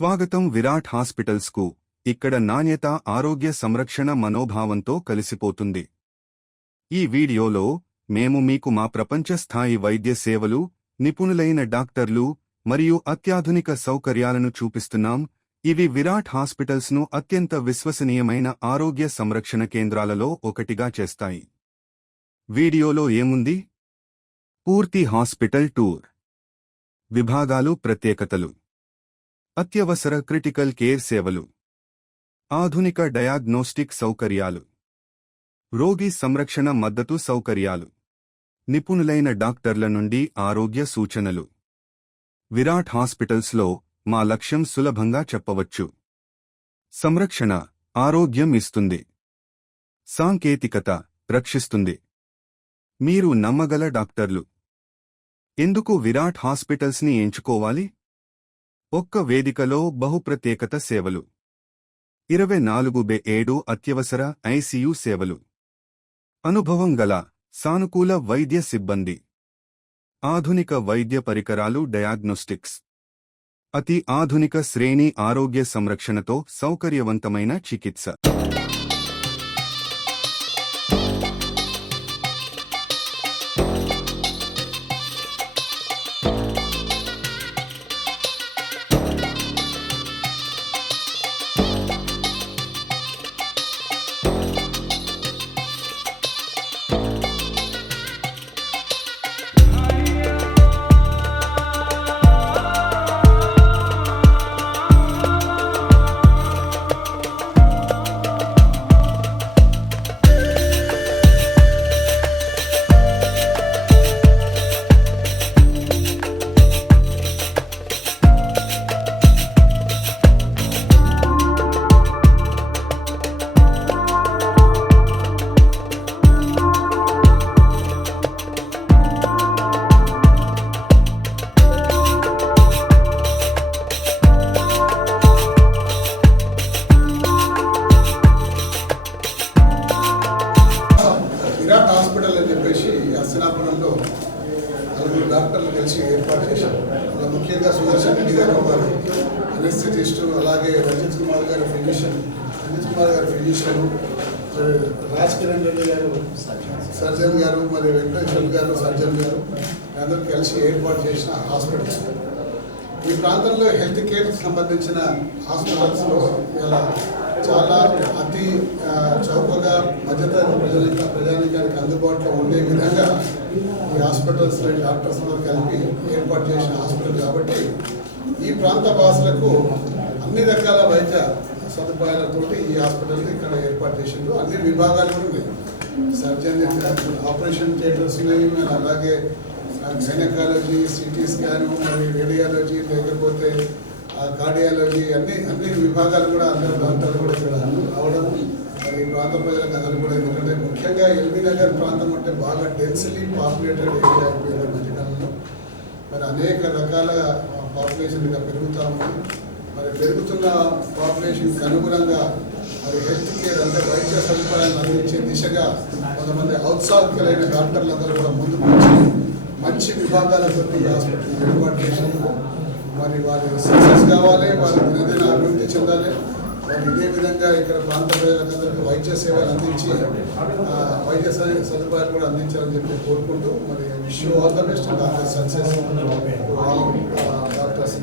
స్వాగతం విరాట్ హాస్పిటల్స్కు ఇక్కడ నాణ్యత ఆరోగ్య సంరక్షణ మనోభావంతో కలిసిపోతుంది. ఈ వీడియోలో మేము మీకు మా ప్రపంచ స్థాయి వైద్య సేవలు నిపుణులైన డాక్టర్లు మరియు అత్యాధునిక సౌకర్యాలను చూపిస్తున్నాం. ఇవి విరాట్ హాస్పిటల్స్ను అత్యంత విశ్వసనీయమైన ఆరోగ్య సంరక్షణ కేంద్రాలలో ఒకటిగా చేస్తాయి. వీడియోలో ఏముంది? పూర్తి హాస్పిటల్ టూర్. విభాగాలు ప్రత్యేకతలు. అత్యవసర క్రిటికల్ కేర్ సేవలు. ఆధునిక డయాగ్నోస్టిక్ సౌకర్యాలు. రోగి సంరక్షణ మద్దతు సౌకర్యాలు. నిపుణులైన డాక్టర్ల నుండి ఆరోగ్య సూచనలు. విరాట్ హాస్పిటల్స్లో మా లక్ష్యం సులభంగా చెప్పవచ్చు. సంరక్షణ ఆరోగ్యం ఇస్తుంది. సాంకేతికత రక్షిస్తుంది. మీరు నమ్మగల డాక్టర్లు. ఎందుకు విరాట్ హాస్పిటల్స్ని ఎంచుకోవాలి? ఒక్క వేదికలో బహుప్రత్యేకత సేవలు. ఇరవై నాలుగు బే ఏడు అత్యవసర ఐసీయూ సేవలు. అనుభవం గల సానుకూల వైద్య సిబ్బంది. ఆధునిక వైద్య పరికరాలు డయాగ్నోస్టిక్స్. అతి ఆధునిక శ్రేణి ఆరోగ్య సంరక్షణతో సౌకర్యవంతమైన చికిత్స. హస్తినాపురంలో నలుగురు డాక్టర్లు కలిసి ఏర్పాటు చేశారు. అందులో ముఖ్యంగా సుదర్శన్ రెడ్డి గారు వారు అనెస్థెటిస్ట్ అలాగే రంజిత్ కుమార్ గారు ఫిజిషియన్ రంజిత్ కుమార్ గారు ఫిజిషియన్ రాజ్ కిరణ్ రెడ్డి గారు సర్జన్ గారు మరి వెంకటేశ్వర్ గారు సర్జన్ గారు. అందరూ కలిసి ఏర్పాటు చేసిన హాస్పిటల్. ఈ ప్రాంతంలో హెల్త్ కేర్ సంబంధించిన హాస్పిటల్స్లో ఇలా చాలా అతి చౌకగా మధ్యతరగతి ప్రజలకు ప్రజానికానికి అందుబాటులో ఉండే విధంగా ఈ హాస్పిటల్స్ డాక్టర్స్ అందరూ కలిపి ఏర్పాటు చేసిన హాస్పిటల్ కాబట్టి ఈ ప్రాంత వాసులకు అన్ని రకాల వైద్య సదుపాయాలతోటి ఈ హాస్పిటల్ ఇక్కడ ఏర్పాటు చేసిండ్రు. అన్ని విభాగాలు కూడా ఉన్నాయి. సర్జన్ ఆపరేషన్ థియేటర్స్ ఉన్నాయి. అలాగే గైనకాలజీ సిటీ స్కాన్ మరి రేడియాలజీ లేకపోతే కార్డియాలజీ అన్ని అన్ని విభాగాలు కూడా అందరి ప్రాంతాలు కూడా ఇక్కడ రావడం మరి ఈ ప్రాంత ప్రజలకు అందరూ కూడా ఎందుకంటే ముఖ్యంగా ఎల్బీ నగర్ ప్రాంతం అంటే బాగా డెన్సిలీ పాపులేటెడ్ ఏరియా అయిపోయింది మధ్యకాలంలో. మరి అనేక రకాల పాపులేషన్ ఇక్కడ పెరుగుతూ ఉంది. మరి పెరుగుతున్న పాపులేషన్కి అనుగుణంగా మరి హెల్త్ కేర్ అంటే వైద్య సదుపాయాలను అందించే దిశగా కొంతమంది ఔత్సాహికులైన డాక్టర్లందరూ కూడా ముందుకు వచ్చి మంచి విభాగాలతో ఈ హాస్పిటల్ ఏర్పాటు చేసినందుకు మరి వారి సక్సెస్ కావాలి వారి దినదిన అభివృద్ధి చెందాలి. మరి ఇదే విధంగా ఇక్కడ ప్రాంత ప్రజలందరికీ వైద్య సేవలు అందించి వైద్య సదుపాయాలు కూడా అందించాలని చెప్పి కోరుకుంటూ మరి wish all the best the success. Doctors.